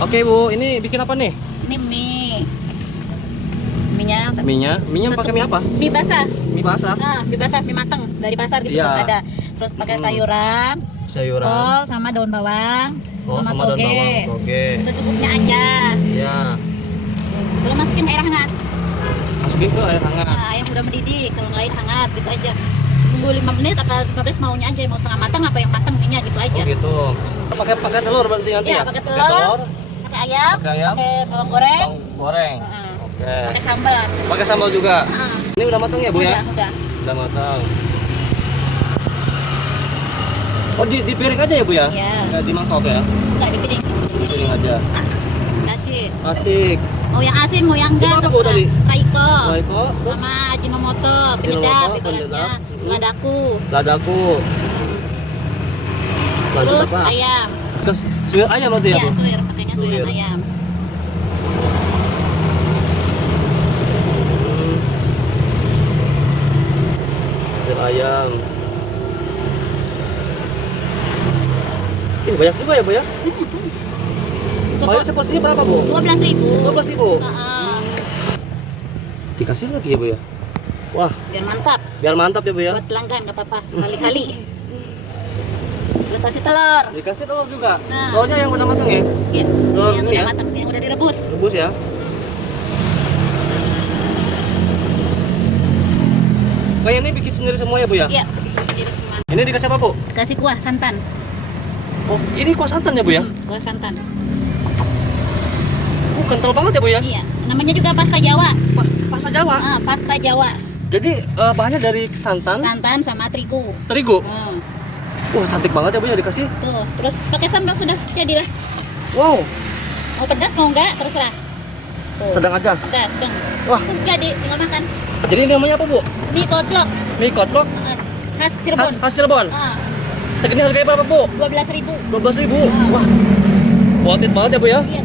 Oke Bu, ini bikin apa nih? Ini mie. Minyak pakai mie apa? Mie basah. Mie basah. Nah, mie basah, mie mateng dari pasar gitu Iya. ada. Terus pakai sayuran, kol sama daun bawang, sama daun bawang, toge. secukupnya aja. Iya. Terus masukin air hangat. Masukin ke air hangat. Nah, yang udah mendidih, kalau nggak air hangat gitu aja. Tunggu 5 menit apa 15 maunya aja, mau setengah matang apa yang matang minyak gitu aja. Oh gitu. Pakai telur berarti nanti Iya, ya? pakai telur, pakai ayam, pakai bawang goreng. Bawang goreng. Oke. Pakai sambal. Pakai sambal juga. Ini udah matang ya Bu ya? Udah. Udah matang. Oh di piring aja ya Bu ya? Iya. Nggak di mangkok ya? Enggak di piring. Di piring aja. Asin. Asik. Mau yang asin, mau yang enggak, Itu apa, Bu, tadi? Raiko. Raiko, terus Sama Ajinomoto, penyedap ibaratnya. Ladaku. ladaku. Lanjut Terus apa? ayam. Terus suwir ayam berarti ya Iya, Bu? suwir, pakainya suwiran Suwir. ayam. Suwir ayam. Ih banyak juga ya Bu ya? Bayar seporsinya berapa Bu? 12.000. 12.000. Heeh. Dikasih lagi ya Bu ya? Wah, Biar mantap. biar mantap ya Bu ya? Buat pelanggan enggak apa-apa, sekali-kali. Terus kasih telur. Dikasih telur juga. Nah. Telurnya yang udah matang ya? Iya, Telur yang ini udah ya? matang, yang udah direbus. Rebus ya. Kayak ini bikin sendiri semua ya Bu ya? Iya, sendiri semua. Ini dikasih apa Bu? Kasih kuah santan. Oh, ini kuah santan ya Bu ya? Kuah santan. Kental banget ya Bu ya? Iya, namanya juga pasta Jawa. Pasta Jawa. Pasta Jawa. Jadi bahannya dari santan, Santan sama terigu. terigu. Hmm. Wah, cantik banget ya Bu ya dikasih. Tuh, terus pakai sambal sudah jadi lah. Wow, Mau pedas mau enggak terserah. Tuh. sedang aja. Pedas, sedang. Wah. Tuh, jadi tinggal makan. Jadi ini namanya apa Bu? Mie kotlok. Mie kotlok Khas Cirebon. khas Cirebon. Ah, Segini harganya berapa Bu? 12.000. 12.000. Wah, worth it banget ya Bu ya? Iya.